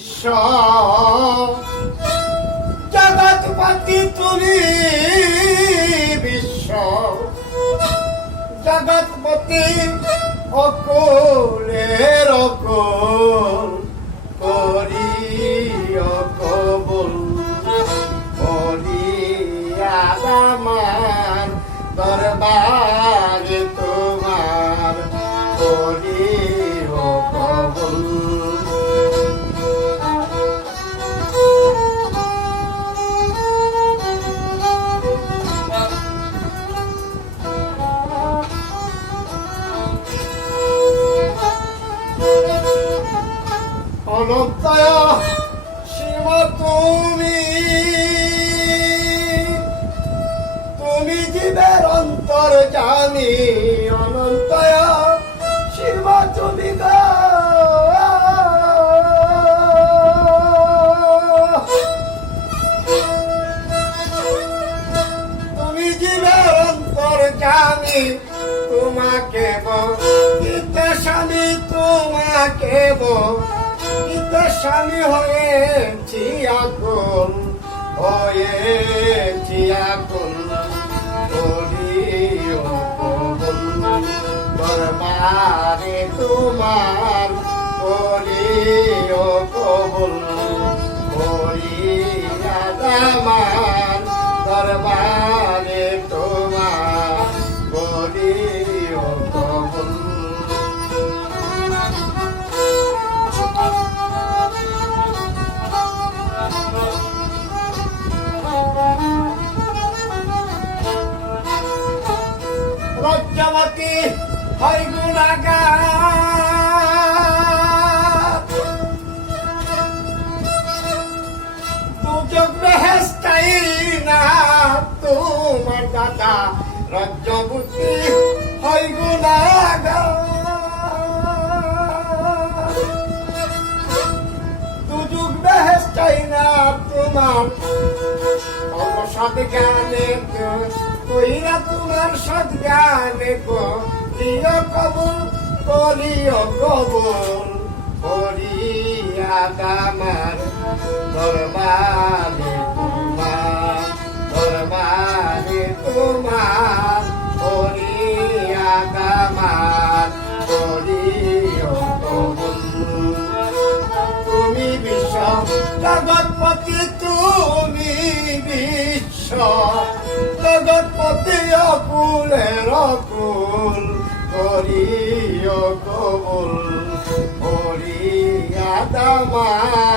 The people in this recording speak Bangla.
বিশ্ব জগৎপতি তুমি বিশ্ব জগৎপতি অকুলের অকুল করি অকবুল করিয়া আমার দরবার তোমার করি অকবুল। অনন্তয় শিব তুমি তুমি জীবের অন্তর জানি অনন্তয় শিব তুমি গো তুমি জীবের অন্তর জানি তোমাকে বলতে স্বামী তোমাকে স্বামী হয়েছি আকুল হয়েছি আকুল করিও কবুল দরবারে তোমার করিও কবুল করিয়া আমার দরবারে তোমার করিও কবুল। লজ্জাবতী হয় গুণাগার দুজক বেহেশতাই না তোমার দাদা লজ্জাবতী হয় গুণাগার দুজক বেহেশতাই না তোমার অবসাদ জ্ঞানে কইরা তোমার সজ্ঞানে করিও কবুল করিও কবুল করিয়া আমার দরবারে তোমার দরবারে তোমার করিয়া আমার করিও কবুল। তুমি বিশ্ব জগৎপতি তুমি বিশ্ব জগৎপতি অকুলের অকুল করিও কবুল করিয়া আমার